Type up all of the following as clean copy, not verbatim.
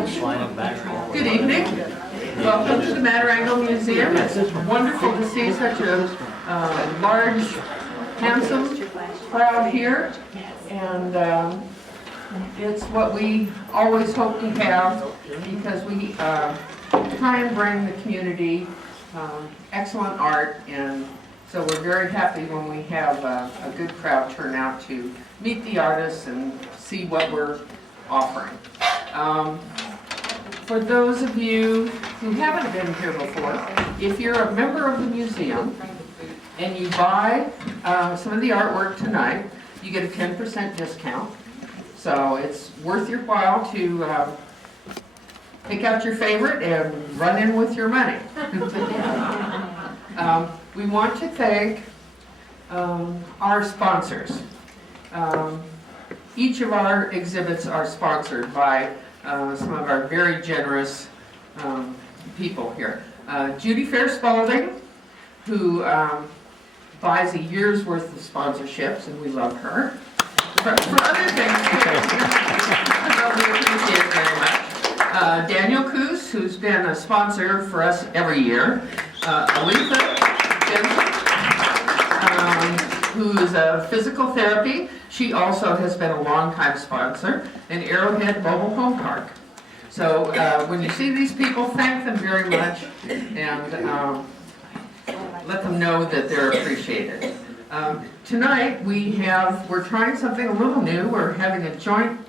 Good evening. Welcome to the Matarango Museum. It's wonderful to see such a large, handsome crowd here. And it's what we always hope to have, because we try and bring the community excellent art, and so we're very happy when we have a good crowd turn out to meet the artists and see what we're offering. For those of you who haven't been here before, if you're a member of the museum and you buy some of the artwork tonight, you get a 10% discount. So it's worth your while to pick out your favorite and run in with your money. We want to thank our sponsors. Each of our exhibits are sponsored by some of our very generous people here. Judy Fair Spalding, who buys a year's worth of sponsorships, and we love her. For other things, we appreciate it very much. Daniel Coos, who's been a sponsor for us every year. Aletha Jensen, who is a physical therapy. She also has been a long-time sponsor, and Arrowhead Mobile Home Park. So when you see these people, thank them very much, and let them know that they're appreciated. Tonight we're trying something a little new. We're having a joint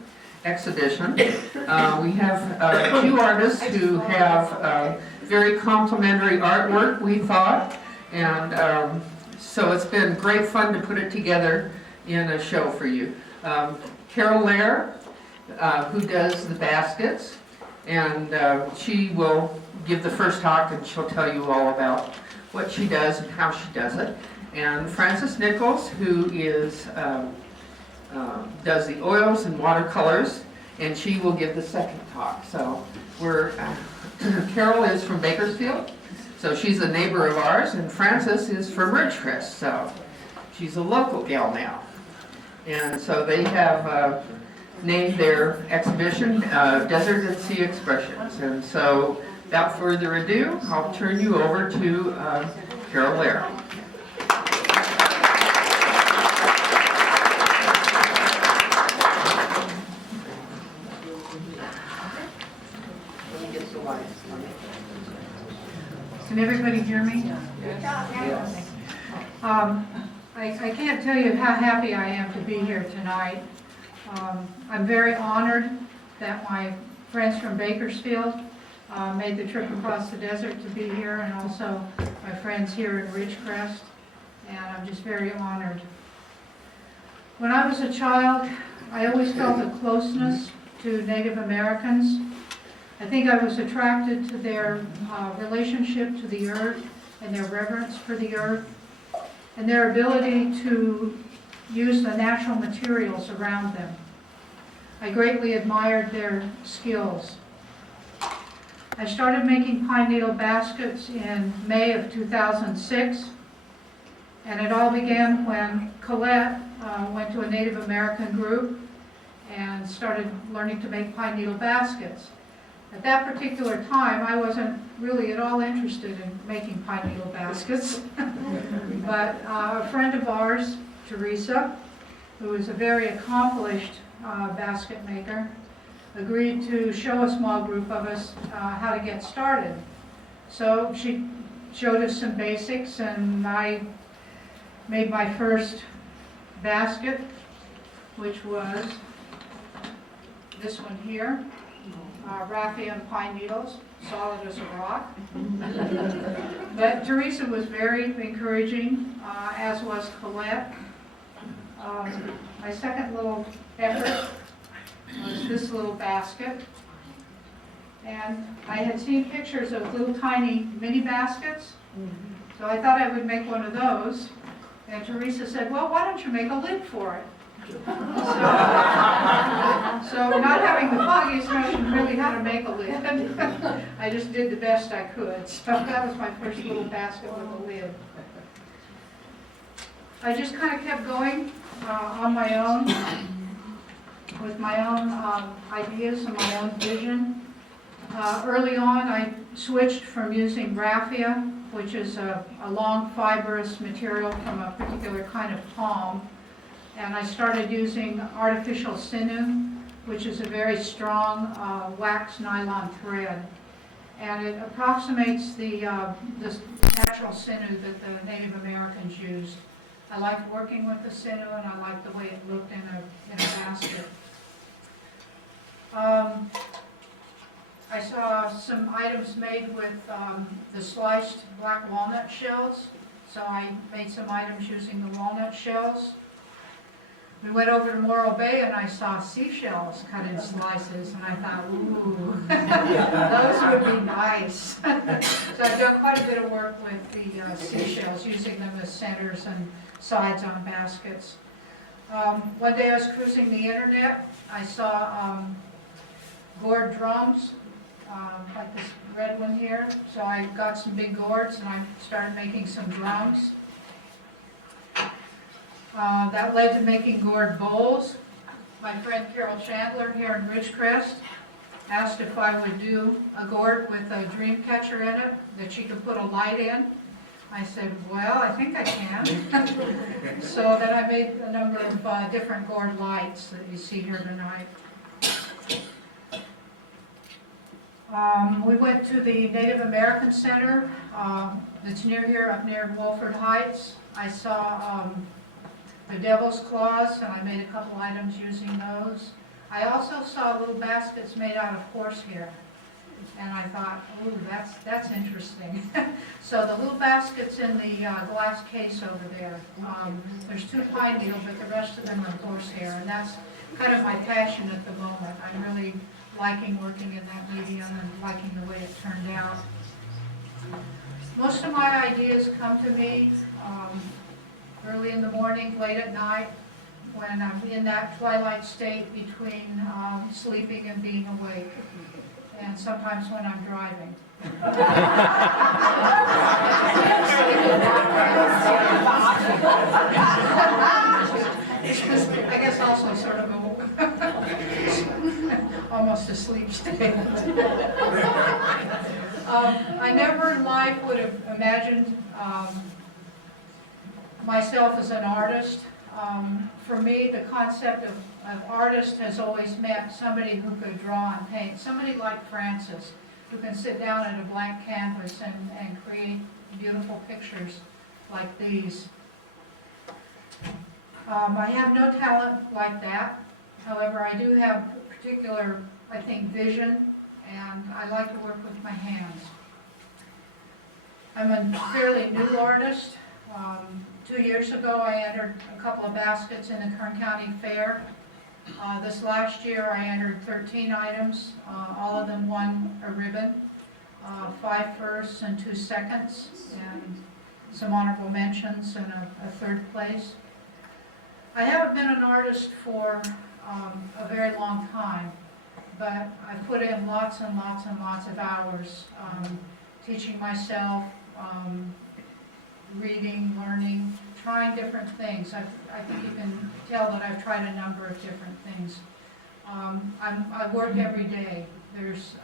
exhibition. We have two artists who have very complimentary artwork, we thought, and so it's been great fun to put it together in a show for you. Carroll Lair, who does the baskets, and she will give the first talk, and she'll tell you all about what she does and how she does it. And Francis Nichols, who is does the oils and watercolors, and she will give the second talk. So Carol is from Bakersfield, so she's a neighbor of ours, and Frances is from Ridgecrest, so she's a local gal now. And so they have named their exhibition Desert and Sea Expressions. And so without further ado, I'll turn you over to Carroll Lair. Can everybody hear me? Yes. I can't tell you how happy I am to be here tonight. I'm very honored that my friends from Bakersfield made the trip across the desert to be here, and also my friends here in Ridgecrest, and I'm just very honored. When I was a child, I always felt a closeness to Native Americans. I think I was attracted to their relationship to the earth and their reverence for the earth and their ability to use the natural materials around them. I greatly admired their skills. I started making pine needle baskets in May of 2006, and it all began when Colette went to a Native American group and started learning to make pine needle baskets. At that particular time, I wasn't really at all interested in making pine needle baskets, but a friend of ours, Teresa, who is a very accomplished basket maker, agreed to show a small group of us how to get started. So she showed us some basics, and I made my first basket, which was this one here. Raffia and pine needles, solid as a rock. But Teresa was very encouraging, as was Colette. My second little effort was this little basket. And I had seen pictures of little tiny mini baskets, so I thought I would make one of those. And Teresa said, well, why don't you make a lid for it? So not having the foggiest notion really how to make a lid, I just did the best I could. So that was my first little basket with a lid. I just kind of kept going on my own, with my own ideas and my own vision. Early on, I switched from using raffia, which is a long fibrous material from a particular kind of palm, and I started using artificial sinew, which is a very strong wax nylon thread. And it approximates the natural sinew that the Native Americans used. I liked working with the sinew, and I liked the way it looked in a basket. I saw some items made with the sliced black walnut shells, so I made some items using the walnut shells. We went over to Morro Bay and I saw seashells cut in slices, and I thought, ooh, those would be nice. So I've done quite a bit of work with the seashells, using them as centers and sides on baskets. One day I was cruising the internet, I saw gourd drums, like this red one here. So I got some big gourds and I started making some drums. That led to making gourd bowls. My friend Carol Chandler here in Ridgecrest asked if I would do a gourd with a dream catcher in it that she could put a light in. I said, well, I think I can. So then I made a number of different gourd lights that you see here tonight. We went to the Native American Center that's near here, up near Wolford Heights. I saw the devil's claws, and I made a couple items using those. I also saw little baskets made out of horsehair, and I thought, ooh, that's interesting. So the little baskets in the glass case over there, there's 2 pine needle, but the rest of them are horsehair, and that's kind of my passion at the moment. I'm really liking working in that medium and liking the way it turned out. Most of my ideas come to me early in the morning, late at night, when I'm in that twilight state between sleeping and being awake, and sometimes when I'm driving. I guess also sort of almost a sleep state. I never in life would have imagined myself as an artist. For me, the concept of artist has always meant somebody who could draw and paint, somebody like Francis, who can sit down at a blank canvas and create beautiful pictures like these. I have no talent like that. However, I do have particular, I think, vision, and I like to work with my hands. I'm a fairly new artist. 2 years ago, I entered a couple of baskets in the Kern County Fair. This last year, I entered 13 items. All of them won a ribbon, 5 firsts and 2 seconds, and some honorable mentions and a 3rd place. I haven't been an artist for a very long time, but I put in lots and lots and lots of hours teaching myself, reading, learning, trying different things. I think you can tell that I've tried a number of different things. I work every day. There's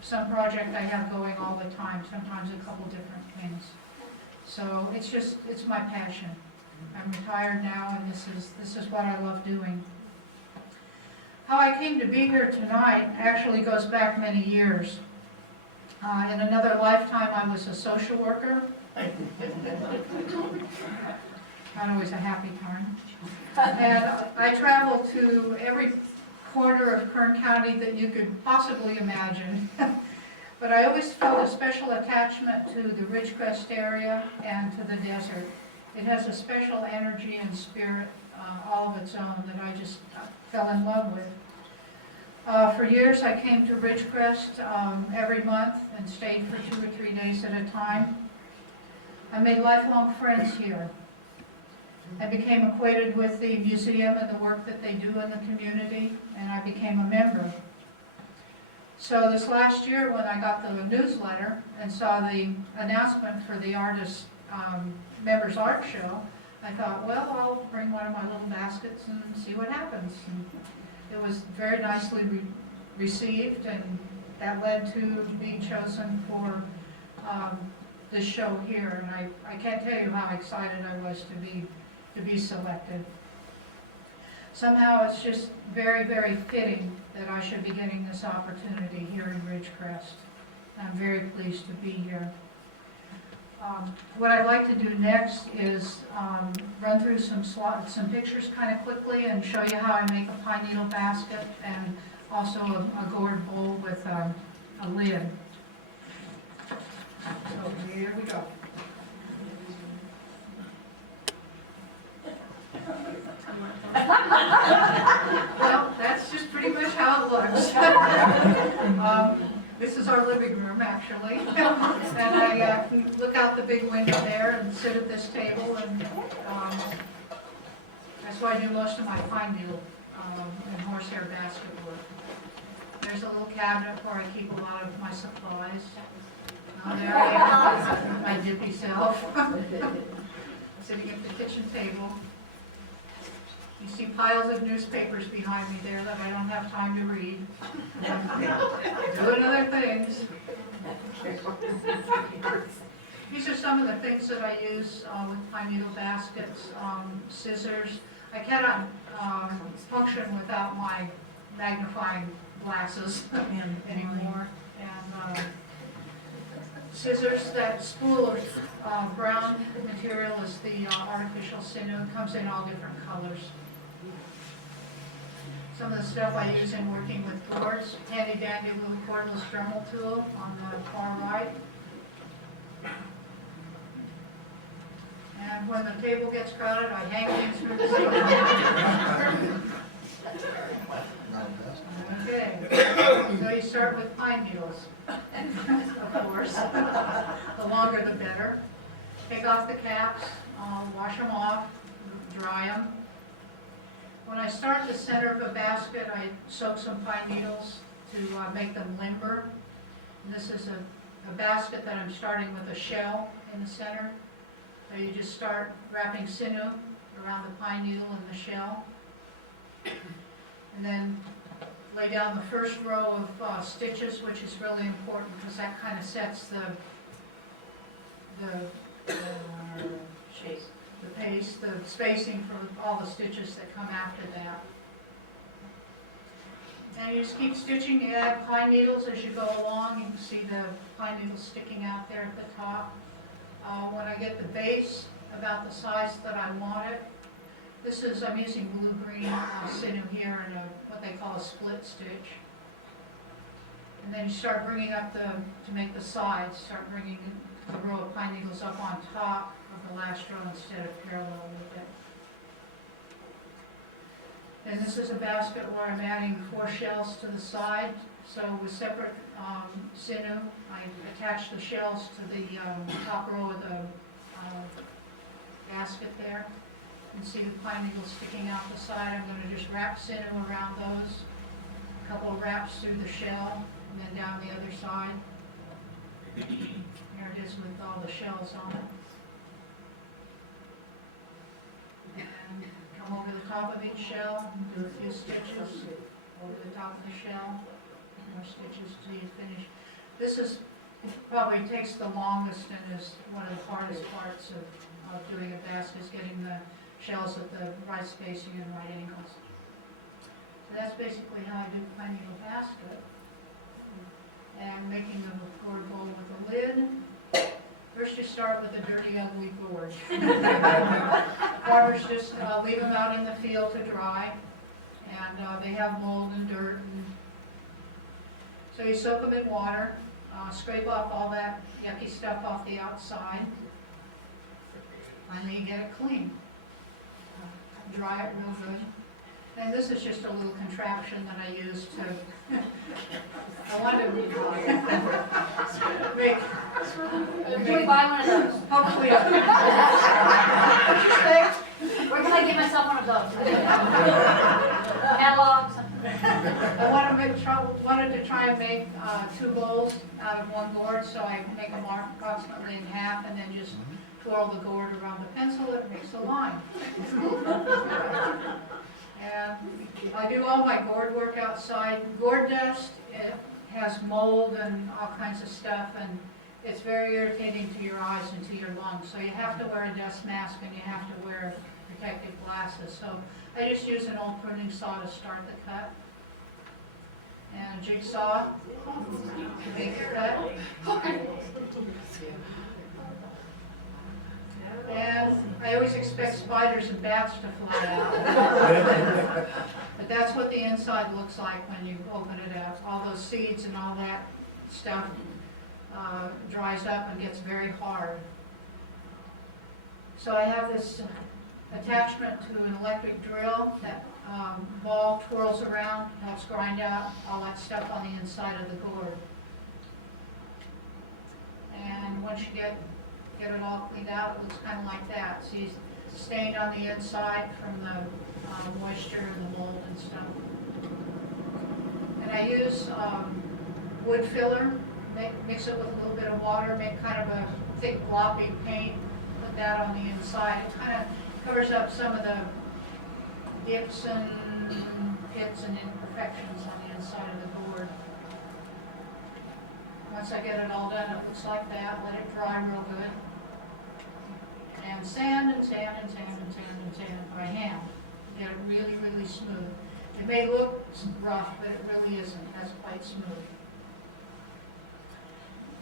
some project I have going all the time, sometimes a couple different things. So it's my passion. I'm retired now, and this is what I love doing. How I came to be here tonight actually goes back many years. In another lifetime, I was a social worker. Not always a happy time. And I traveled to every corner of Kern County that you could possibly imagine. But I always felt a special attachment to the Ridgecrest area and to the desert. It has a special energy and spirit all of its own that I just fell in love with. For years I came to Ridgecrest every month and stayed for 2 or 3 days at a time. I made lifelong friends here. I became acquainted with the museum and the work that they do in the community, and I became a member. So this last year when I got the newsletter and saw the announcement for the artist members art show, I thought, well, I'll bring one of my little baskets and see what happens. And it was very nicely received, and that led to being chosen for this show here, and I can't tell you how excited I was to be selected. Somehow it's just very, very fitting that I should be getting this opportunity here in Ridgecrest. I'm very pleased to be here. What I'd like to do next is run through some pictures kind of quickly and show you how I make a pine needle basket and also a gourd bowl with a lid. So here we go. Well, that's just pretty much how it looks. This is our living room, actually. And I look out the big window there and sit at this table, and that's why I do most of my pine needle and horsehair basket work. There's a little cabinet where I keep a lot of my supplies. There I am, my dippy self, sitting at the kitchen table. You see piles of newspapers behind me there that I don't have time to read. Doing other things. These are some of the things that I use with pine needle baskets. Scissors. I cannot function without my magnifying glasses anymore. And scissors. That spool of brown material is the artificial sinew. It comes in all different colors. Some of the stuff I use in working with gourds, handy dandy little cordless Dremel tool on the far right. And when the table gets crowded, I hang things through the ceiling. Okay, so you start with pine needles, of course. The longer the better. Take off the caps, wash them off, dry them. When I start the center of a basket, I soak some pine needles to make them limber. And this is a basket that I'm starting with a shell in the center. So you just start wrapping sinew around the pine needle and the shell. And then lay down the first row of stitches, which is really important because that kind of sets the pace, the spacing for all the stitches that come after that. And you just keep stitching. You add pine needles as you go along. You can see the pine needles sticking out there at the top. When I get the base about the size that I want it, I'm using blue-green sinew here in what they call a split stitch. And then you start bringing up to make the sides, start bringing the row of pine needles up on top of the last row instead of parallel with it. And this is a basket where I'm adding 4 shells to the side. So with separate sinew, I attach the shells to the top row of the basket there. You can see the pine needles sticking out the side. I'm going to just wrap sinew around those. A couple of wraps through the shell, and then down the other side. Here it is with all the shells on it. And come over the top of each shell, do a few stitches over the top of the shell. More stitches till you finish. This probably takes the longest and is one of the hardest parts of doing a basket, is getting the shells at the right spacing and right angles. So that's basically how I do pine needle basket. And making a gourd bowl with a lid. First you start with a dirty, ugly gourd. Farmers just leave them out in the field to dry. And they have mold and dirt. So you soak them in water, scrape off all that yucky stuff off the outside. Finally you get it clean. Dry it real good. And this is just a little contraption that I use to, I want to make. Can we buy one of those? Hopefully. What'd you say? Where can I get myself one of those? Catalogs? I wanted to try and make 2 bowls out of 1 gourd, so I make them approximately in half and then just twirl the gourd around the pencil. It makes a line. And I do all my gourd work outside. Gourd dust, has mold and all kinds of stuff, and it's very irritating to your eyes and to your lungs. So you have to wear a dust mask and you have to wear protective glasses. So I just use an old pruning saw to start the cut, and a jigsaw to make the cut. And I always expect spiders and bats to fly out. But that's what the inside looks like when you open it up. All those seeds and all that stuff dries up and gets very hard. So I have this attachment to an electric drill. That ball twirls around, helps grind out all that stuff on the inside of the gourd. And once you get it all cleaned out, it looks kind of like that. See, it's stained on the inside from the moisture and the mold and stuff. And I use wood filler, mix it with a little bit of water, make kind of a thick gloppy paint, put that on the inside. It kind of covers up some of the dips and pits and imperfections on the inside of the gourd. Once I get it all done, it looks like that. Let it dry real good. And sand and sand and sand and sand and sand by hand. Get it really, really smooth. It may look rough, but it really isn't. That's quite smooth.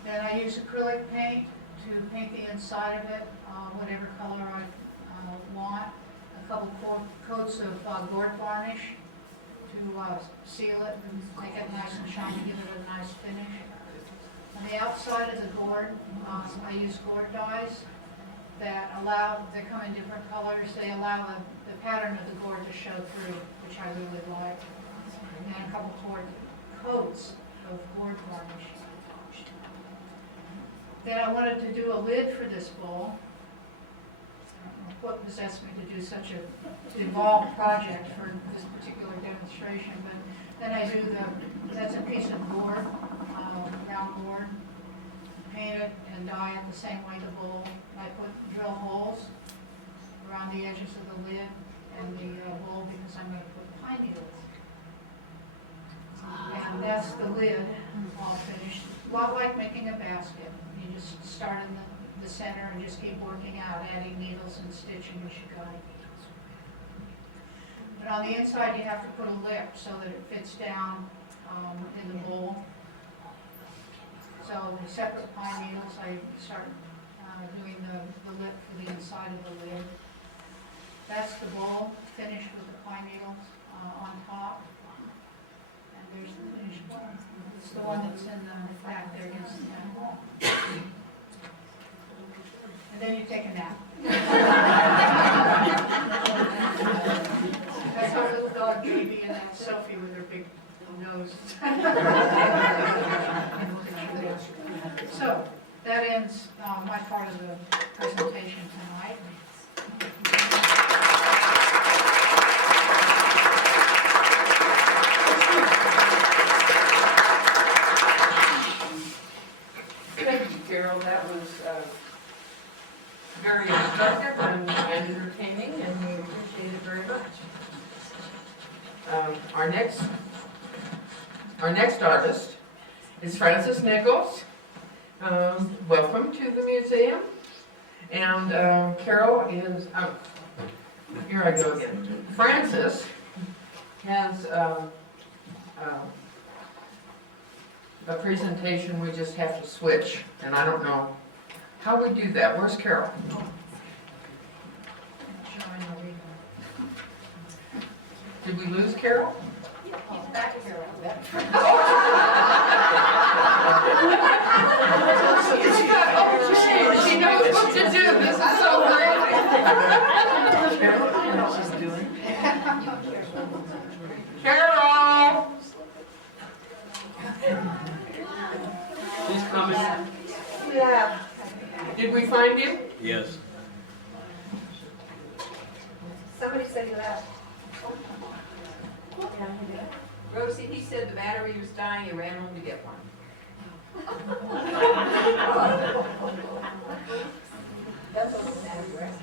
Then I use acrylic paint to paint the inside of it, whatever color I want. A couple coats of gourd varnish to seal it and make it nice and shiny, give it a nice finish. On the outside of the gourd, I use gourd dyes that come in different colors. They allow the pattern of the gourd to show through, which I really like. And then a couple coats of gourd varnish. Then I wanted to do a lid for this bowl. I don't know what possessed me to do such an involved project for this particular demonstration, but then I do that's a piece of gourd, round gourd, paint it and dye it the same way the bowl. I drill holes around the edges of the lid and the bowl because I'm going to put pine needles. And that's the lid all finished. A lot like making a basket. You just start in the center and just keep working out, adding needles and stitching as you go. But on the inside you have to put a lip so that it fits down in the bowl. So the separate pine needles, I start doing the lip for the inside of the lid. That's the bowl, finished with the pine needles on top. And there's the finished bowl. It's the one that's in the back there against the back wall. And then you take a nap. That's our little dog Baby and that Sophie with her big nose. So that ends my part of the presentation tonight. Thank you, Carol. That was very instructive and entertaining, and we appreciate it very much. Our next artist is Francis Nichols. Welcome to the museum. And Carol is, here I go again. Francis has a presentation we just have to switch, and I don't know how we do that. Where's Carol? Did we lose Carol? He's back, Carol. She knows what to do. This is so great. Carol! Please come in. Yeah. Did we find him? Yes. Somebody said he left. Rosie, he said the battery was dying and ran home to get one. That's what it sounds like.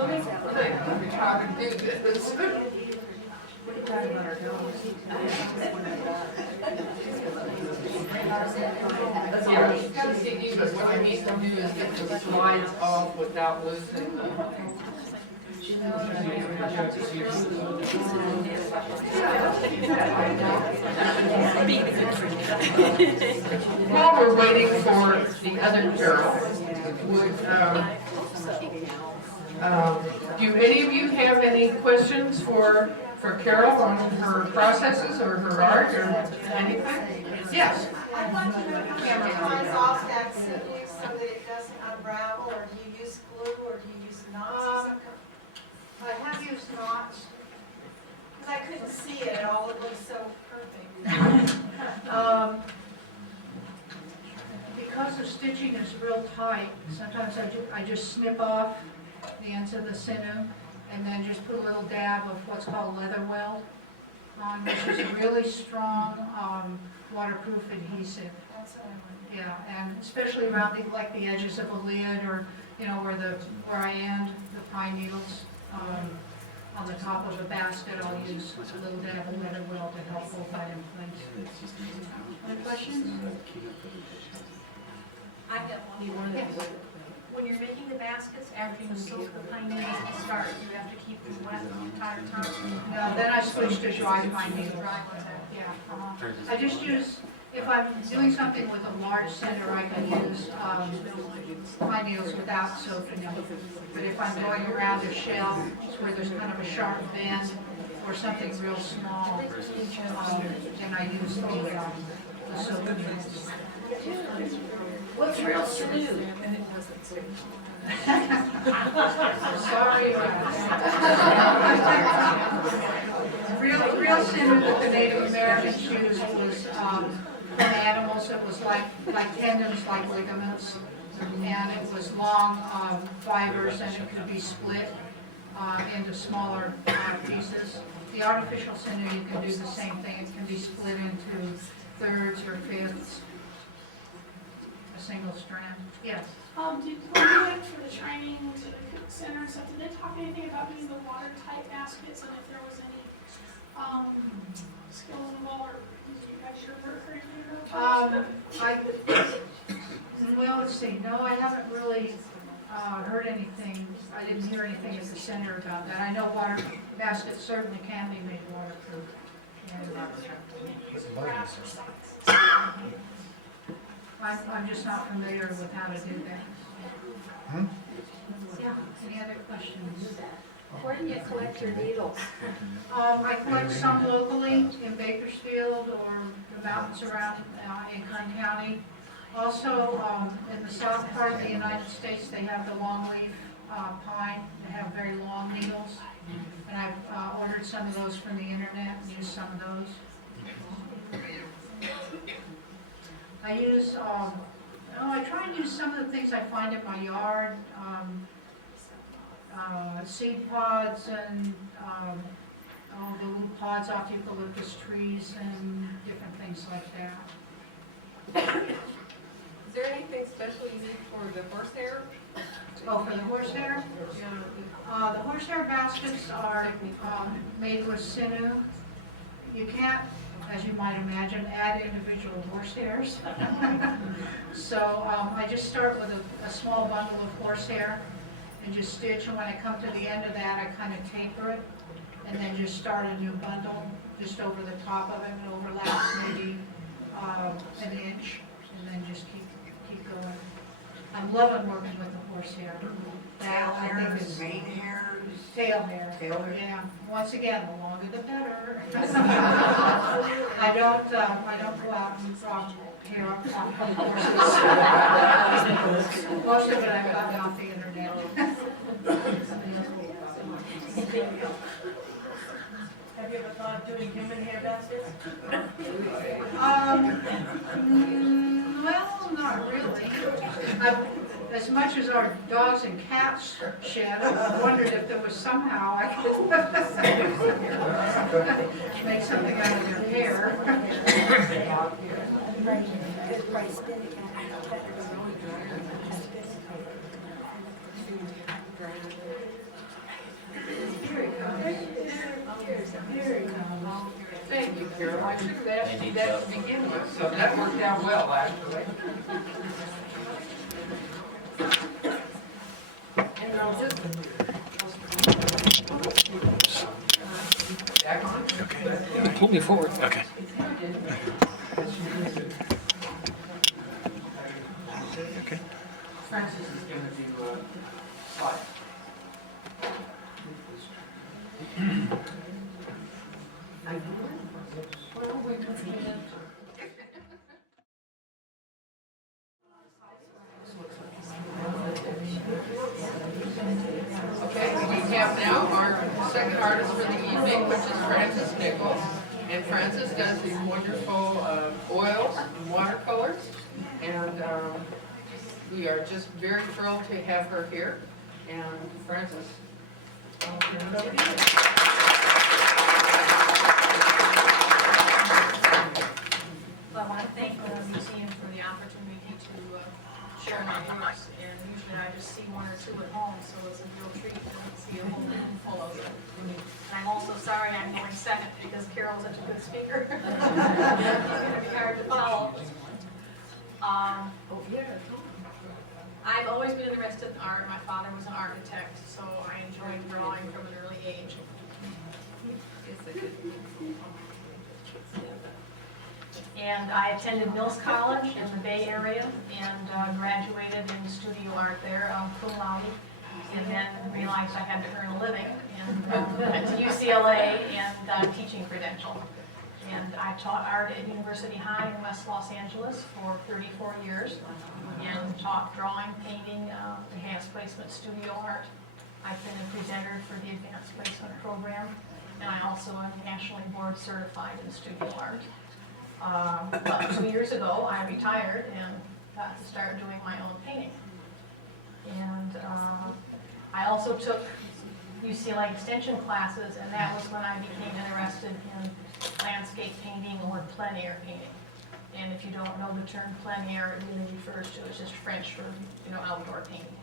how to do this. Yeah, it's kind of sticky, but what I need to do is get the slides off without losing them. While we're waiting for the other Carroll, would, do any of you have any questions for Carroll on her processes or her art or anything? Yes. I'd like to know how many times off that sinew so that it doesn't unravel, or do you use glue, or do you use knots? I have used knots. Because I couldn't see it at all, it looked so perfect. Because the stitching is real tight, sometimes I just snip off the ends of the sinew and then just put a little dab of what's called leather weld on, which is a really strong waterproof adhesive. That's what I wanted. Yeah, and especially around like the edges of a lid, or where I end the pine needles on the top of a basket, I'll use a little dab of leather weld to help hold that in place. Any questions? I've got one. Yes. When you're making the baskets, after you soak the pine needles to start, you have to keep them wet the entire time. No, then I switch to dry pine needles. Dry with it. Yeah, I just use, if I'm doing something with a large center, I can use pine needles without soaking them. But if I'm going around a shell where there's kind of a sharp bend or something real small, then I use the soaking needles. What's real smooth? Sorry. Real sinew that the Native Americans used was from animals. It was like tendons, like ligaments, and it was long fibers, and it could be split into smaller pieces. The artificial sinew, you can do the same thing. It can be split into thirds or fifths. A single strand. Yes. When you went for the training to the cook center and stuff, did they talk anything about using the watertight baskets and if there was any skill involved, or did you guys sure work or anything? Well, let's see. No, I haven't really heard anything. I didn't hear anything at the center about that. I know water baskets certainly can be made waterproof. I'm just not familiar with how to do that. Yeah, any other questions? Where do you collect your needles? I collect some locally in Bakersfield or the mountains around in Kern County. Also, in the south part of the United States, they have the longleaf pine. They have very long needles. And I've ordered some of those from the internet and used some of those. I use, I try and use some of the things I find in my yard, seed pods and the little pods off eucalyptus trees and different things like that. Is there anything special you need for the horsehair? Oh, for the horsehair? The horsehair baskets are made with sinew. You can't, as you might imagine, add individual horsehairs. So I just start with a small bundle of horsehair and just stitch, and when I come to the end of that, I kind of taper it and then just start a new bundle just over the top of it, and overlaps maybe an inch, and then just keep going. I'm loving working with the horsehair. That I think is mane hairs. tail hair. Tail hair. Yeah. Once again, the longer the better. I don't go out and drop hair off horses. Most of it I've gotten off the internet. Have you ever thought of doing human hair baskets? Well, not really. As much as our dogs and cats shed, I wondered if there was somehow I could make something out of their hair. should have asked you that to begin with, so that worked out well, actually. And I'll just... Back on? Pull me forward. Okay. Okay. Francis is going to do slides. Okay, we have now our second artist for the evening, which is Francis Nichols. And Francis does these wonderful oils and watercolors. And we are just very thrilled to have her here. And Francis, I'll turn it over to you. Well, I want to thank the museum for the opportunity to share my works, and usually I just see one or two at home, so it's a real treat to see a whole room full of them. And I'm also sorry I'm going second because Carroll's such a good speaker. He's going to be hard to follow. I've always been interested in art. My father was an architect, so I enjoyed drawing from an early age. And I attended Mills College in the Bay Area and graduated in studio art there, cum laude, and then realized I had to earn a living and went to UCLA and teaching credential. And I taught art at University High in West Los Angeles for 34 years and taught drawing, painting, enhanced placement studio art. I've been a presenter for the advanced placement program, and I also am nationally board certified in studio art. About 2 years ago, I retired and got to start doing my own painting. And I also took UCLA extension classes, and that was when I became interested in landscape painting or plein air painting. And if you don't know the term plein air, it really refers to, it's just French for, outdoor painting.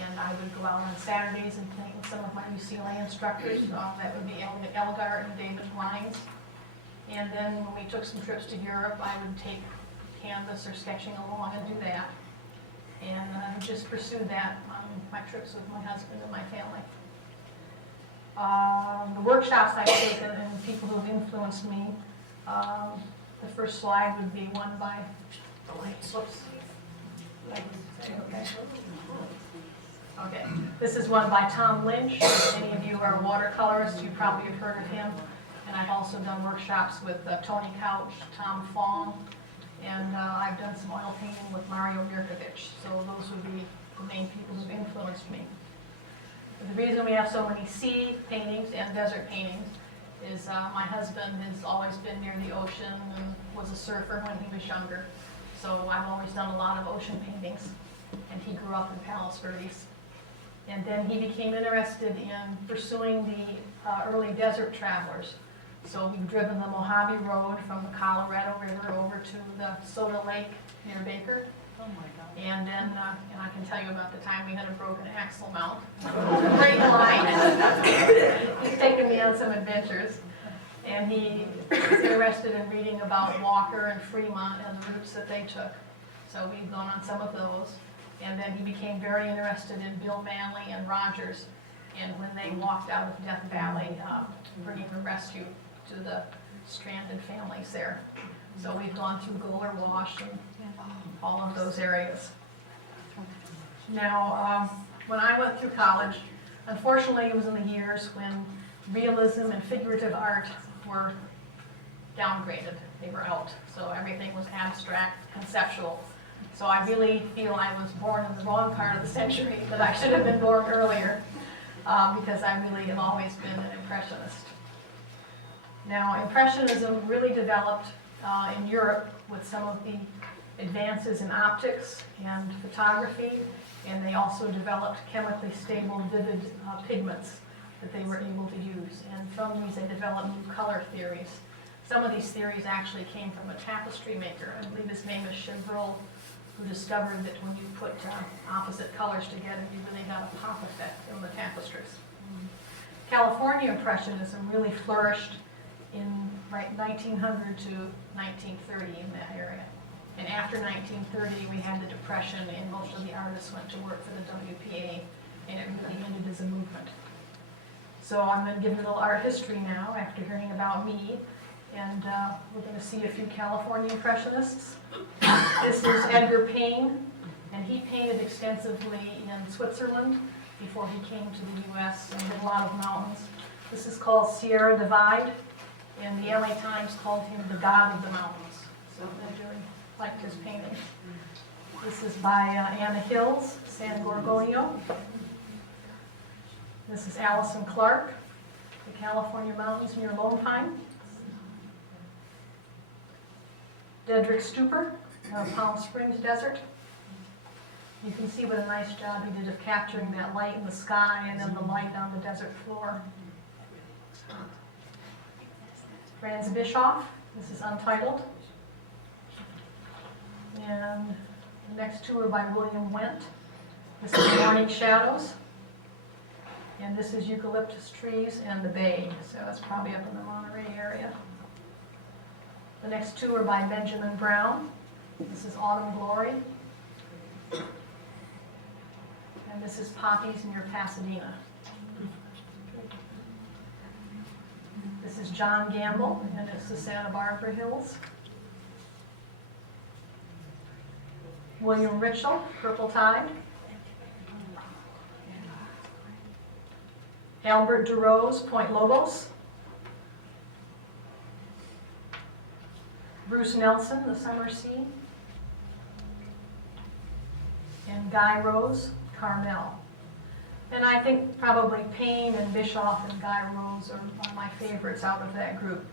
And I would go out on Saturdays and paint with some of my UCLA instructors. That would be Elgar and David Wines. And then when we took some trips to Europe, I would take canvas or sketching along and do that. And just pursue that on my trips with my husband and my family. The workshops I've taken and people who've influenced me, the first slide would be one by, whoops. Okay, this is one by Tom Lynch. Many of you are watercolorists, you probably have heard of him. And I've also done workshops with Tony Couch, Tom Fong, and I've done some oil painting with Mario Mirkovic. So those would be the main people who've influenced me. But the reason we have so many sea paintings and desert paintings is my husband has always been near the ocean and was a surfer when he was younger. So I've always done a lot of ocean paintings, and he grew up in Palos Verdes. And then he became interested in pursuing the early desert travelers. So we've driven the Mojave Road from the Colorado River over to the Soda Lake near Baker. Oh my God. And then, and I can tell you about the time we had a broken axle mount. Great line. He's taken me on some adventures. And he was interested in reading about Walker and Fremont and the routes that they took. So we've gone on some of those. And then he became very interested in Bill Manley and Rogers, and when they walked out of Death Valley, bringing the rescue to the stranded families there. So we've gone through Goler Wash and all of those areas. Now, when I went through college, unfortunately it was in the years when realism and figurative art were downgraded. They were out. So everything was abstract, conceptual. So I really feel I was born in the wrong part of the century, that I should have been born earlier, because I really have always been an impressionist. Now, Impressionism really developed in Europe with some of the advances in optics and photography, and they also developed chemically stable, vivid pigments that they were able to use. And from these, they developed new color theories. Some of these theories actually came from a tapestry maker. I believe his name is Chevreul, who discovered that when you put opposite colors together, you really got a pop effect in the tapestries. California Impressionism really flourished in 1900 to 1930 in that area. And after 1930, we had the Depression, and most of the artists went to work for the WPA, and it really ended as a movement. So I'm going to give you a little art history now after hearing about me, and we're going to see a few California Impressionists. This is Edgar Payne, and he painted extensively in Switzerland before he came to the U.S. and did a lot of mountains. This is called Sierra Divide, and the LA Times called him the god of the mountains. So I really liked his paintings. This is by Anna Hills, San Gorgonio. This is Allison Clark, the California mountains near Lone Pine. Dedrick Stupper, Palm Springs Desert. You can see what a nice job he did of capturing that light in the sky and then the light on the desert floor. Franz Bischoff, this is Untitled. And the next two are by William Wendt. This is Morning Shadows. And this is Eucalyptus Trees and the Bay, so it's probably up in the Monterey area. The next two are by Benjamin Brown. This is Autumn Glory. And this is Poppies near Pasadena. This is John Gamble, and it's the Santa Barbara Hills. William Ritchell, Purple Tide. Albert DeRose, Point Lobos. Bruce Nelson, The Summer Sea. And Guy Rose, Carmel. And I think probably Payne and Bischoff and Guy Rose are my favorites out of that group.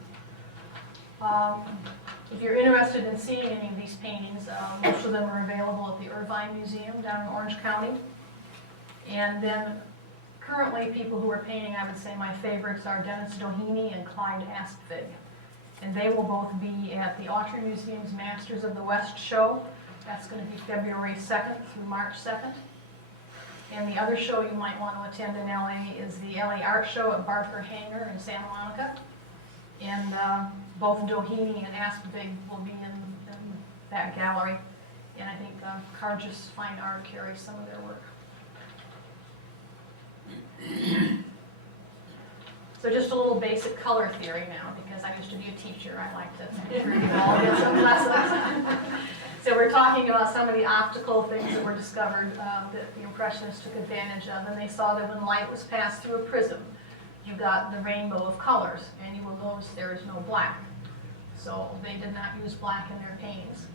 If you're interested in seeing any of these paintings, most of them are available at the Irvine Museum down in Orange County. And then currently people who are painting, I would say my favorites are Dennis Doheny and Clyde Aspvig. And they will both be at the Autry Museum's Masters of the West show. That's going to be February 2nd through March 2nd. And the other show you might want to attend in LA is the LA Art Show at Barker Hangar in Santa Monica. And both Doheny and Aspvig will be in that gallery. And I think Cargis Fine Art carries some of their work. So just a little basic color theory now, because I used to be a teacher. I like to make sure you all get some lessons. So we're talking about some of the optical things that were discovered that the Impressionists took advantage of, and they saw that when light was passed through a prism, you got the rainbow of colors, and you will notice there is no black. So they did not use black in their paintings.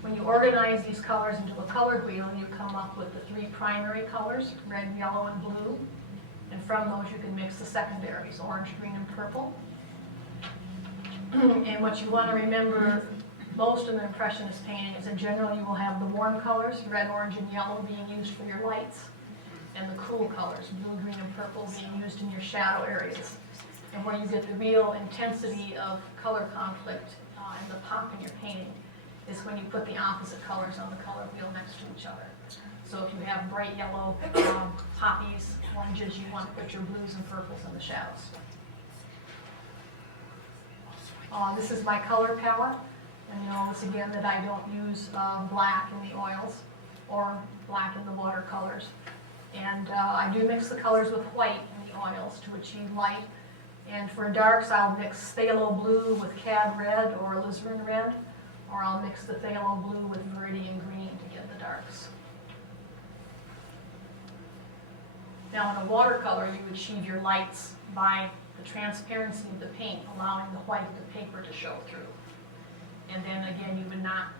When you organize these colors into a color wheel, you come up with the three primary colors, red, yellow, and blue. And from those you can mix the secondaries, orange, green, and purple. And what you want to remember most in the Impressionist painting is in general you will have the warm colors, red, orange, and yellow being used for your lights, and the cool colors, blue, green, and purple being used in your shadow areas. And where you get the real intensity of color conflict and the pop in your painting is when you put the opposite colors on the color wheel next to each other. So if you have bright yellow poppies, oranges, you want to put your blues and purples in the shadows. This is my color palette. And you notice again that I don't use black in the oils or black in the watercolors. And I do mix the colors with white in the oils to achieve light. And for darks, I'll mix phthalo blue with cad red or alizarin red, or I'll mix the phthalo blue with viridian green to get the darks. Now in a watercolor, you achieve your lights by the transparency of the paint, allowing the white of the paper to show through. And then again, you would not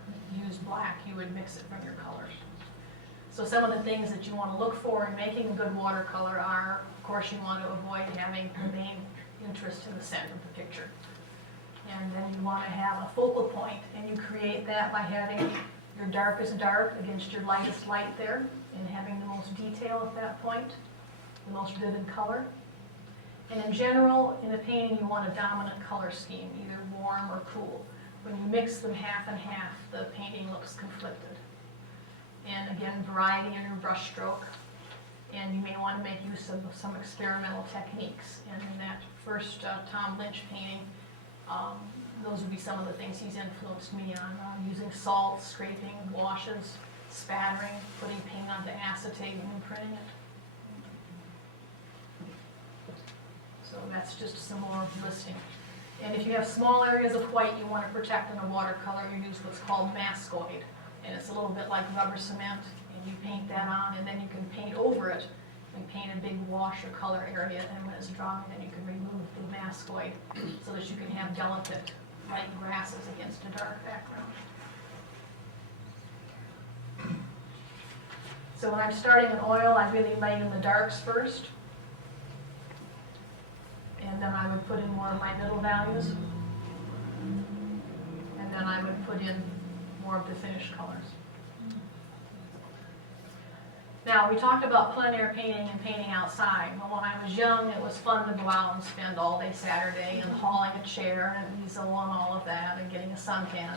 use black, you would mix it from your colors. So some of the things that you want to look for in making a good watercolor are, of course, you want to avoid having the main interest in the center of the picture. And then you want to have a focal point, and you create that by having your darkest dark against your lightest light there, and having the most detail at that point, the most vivid color. And in general, in a painting, you want a dominant color scheme, either warm or cool. When you mix them half and half, the painting looks conflicted. And again, variety in your brush stroke. And you may want to make use of some experimental techniques. And in that first Tom Lynch painting, Those would be some of the things he's influenced me on, using salt, scraping, washes, spattering, putting paint onto acetate and imprinting it. So that's just some more listing. And if you have small areas of white you want to protect in a watercolor, you use what's called mascoid. And it's a little bit like rubber cement, and you paint that on, and then you can paint over it and paint a big wash or color area, and when it's dry, then you can remove the mascoid so that you can have delicate light grasses against a dark background. So when I'm starting in oil, I really lay in the darks first. And then I would put in more of my middle values. And then I would put in more of the finished colors. Now, we talked about plein air painting and painting outside. Well, when I was young, it was fun to go out and spend all day Saturday and hauling a chair and an easel and all of that and getting a suntan.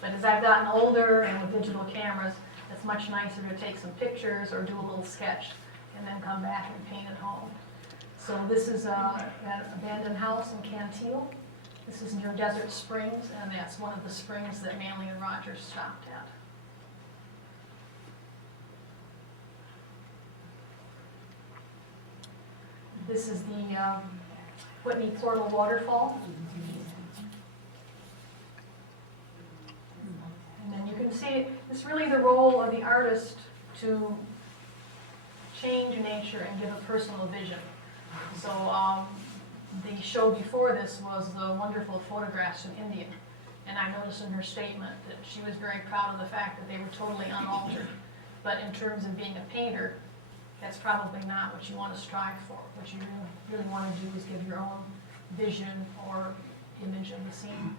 But as I've gotten older and with digital cameras, it's much nicer to take some pictures or do a little sketch and then come back and paint at home. So this is an abandoned house in Cantil. This is near Desert Springs, and that's one of the springs that Manley and Rogers stopped at. This is the Whitney Portal waterfall. And then you can see it's really the role of the artist to change nature and give a personal vision. So the show before this was the wonderful photographs from India. And I noticed in her statement that she was very proud of the fact that they were totally unaltered. But in terms of being a painter, that's probably not what you want to strive for. What you really want to do is give your own vision or image of the scene.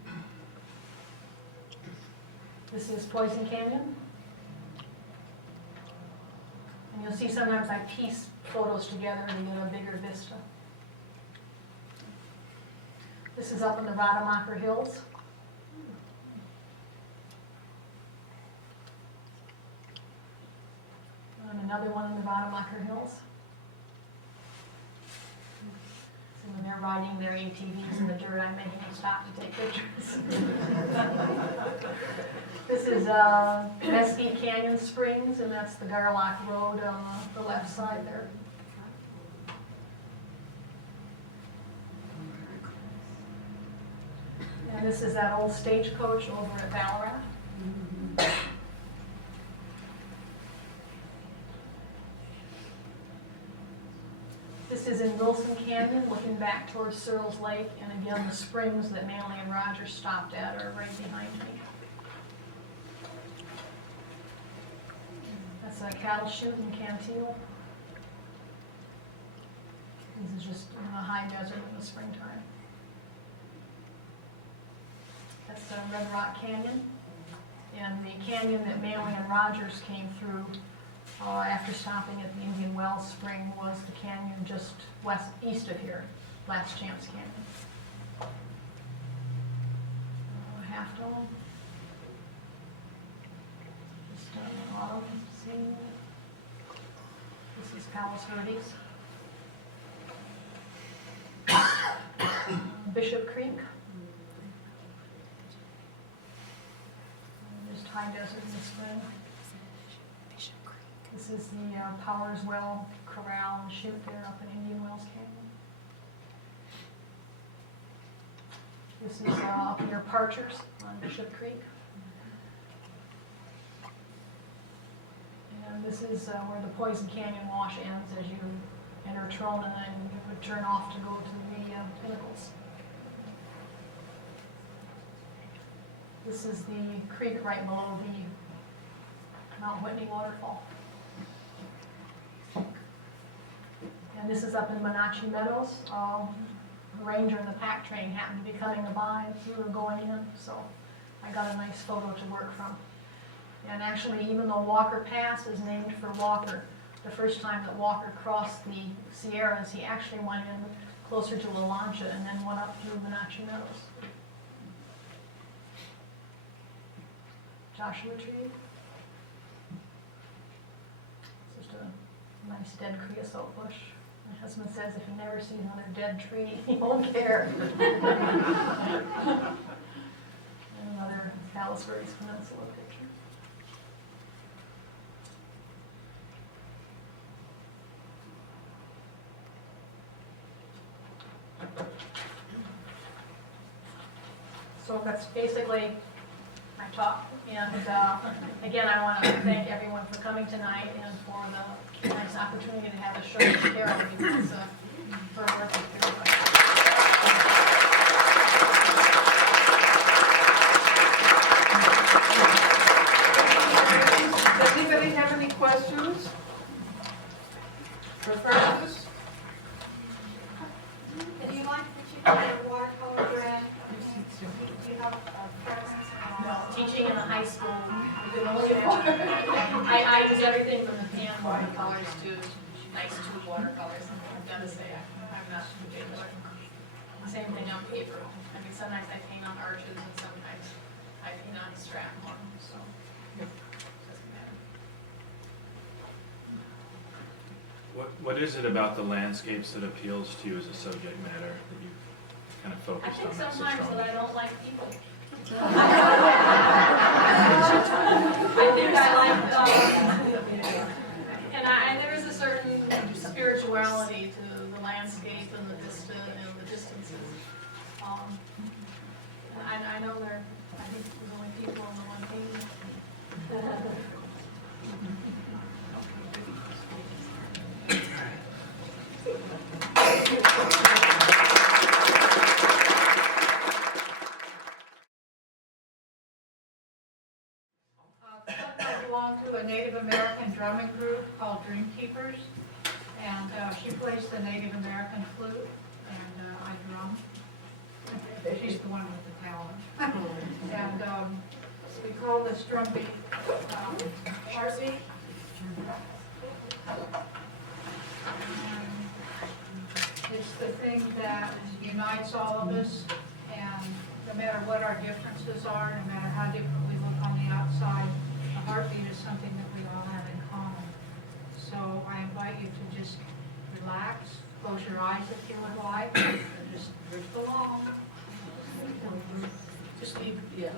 This is Poison Canyon. And you'll see sometimes I piece photos together to get a bigger vista. This is up in the Rademacher Hills. And another one in the Rademacher Hills. So when they're riding their ATVs in the dirt, I'm making them stop to take pictures. This is Mesquite Canyon Springs, and that's the Garlock Road on the left side there. And this is that old stagecoach over at Ballarat. This is in Wilson Canyon, looking back towards Searles Lake, and again, the springs that Manley and Rogers stopped at are right behind me. That's a cattle chute in Cantil. This is just in the high desert in the springtime. That's the Red Rock Canyon. And the canyon that Manley and Rogers came through after stopping at the Indian Wells Spring was the canyon just east of here, Last Chance Canyon. Half Dome. Just an autumn scene. This is Palos Verdes. Bishop Creek. Just high desert in the spring. This is the Powers Well Corral and Chute there up in Indian Wells Canyon. This is up near Parchers on Bishop Creek. And this is where the Poison Canyon wash ends as you enter Trone, and then you would turn off to go to the Nichols. This is the creek right below the Mount Whitney waterfall. And this is up in Monachi Meadows. The ranger and the pack train happened to be coming by as we were going in, so I got a nice photo to work from. And actually, even though Walker Pass is named for Walker, the first time that Walker crossed the Sierras, he actually went in closer to La Lancha and then went up through Monachi Meadows. Joshua Tree. It's just a nice dead creosote bush My husband says if he never sees another dead tree, he won't care. And another Salisbury's Peninsula picture. So that's basically my talk. And again, I want to thank everyone for coming tonight and for the nice opportunity to have a show with Carroll because her work is very much. Does anybody have any questions? For Francis? And you like that you have a watercolor grant? Do you have a preference? Teaching in a high school, you can only I use everything from the pan watercolors to nice tube watercolors. I've got to say, I'm not particular. Same thing on paper. I mean, sometimes I paint on arches and sometimes I paint on strap more, so. Doesn't matter. What is it about the landscapes that appeals to you as a subject matter that you kind of I focused think on that so sometimes strongly? that I don't like people. I think I like, and there is a certain spirituality to the landscape and the distances. And I know I think there's only people on the one page. I belong to a Native American drumming group called Dream Keepers, and she plays the Native American flute, and I drum. She's the one with the talent. And we call this drum beat Marcy. It's the thing that unites all of us, and no matter what our differences are, no matter how different we look on the outside, the heartbeat is something that we all have in common. So I invite you to just relax, close your eyes if you would like, and just drift along. Just leave, yeah.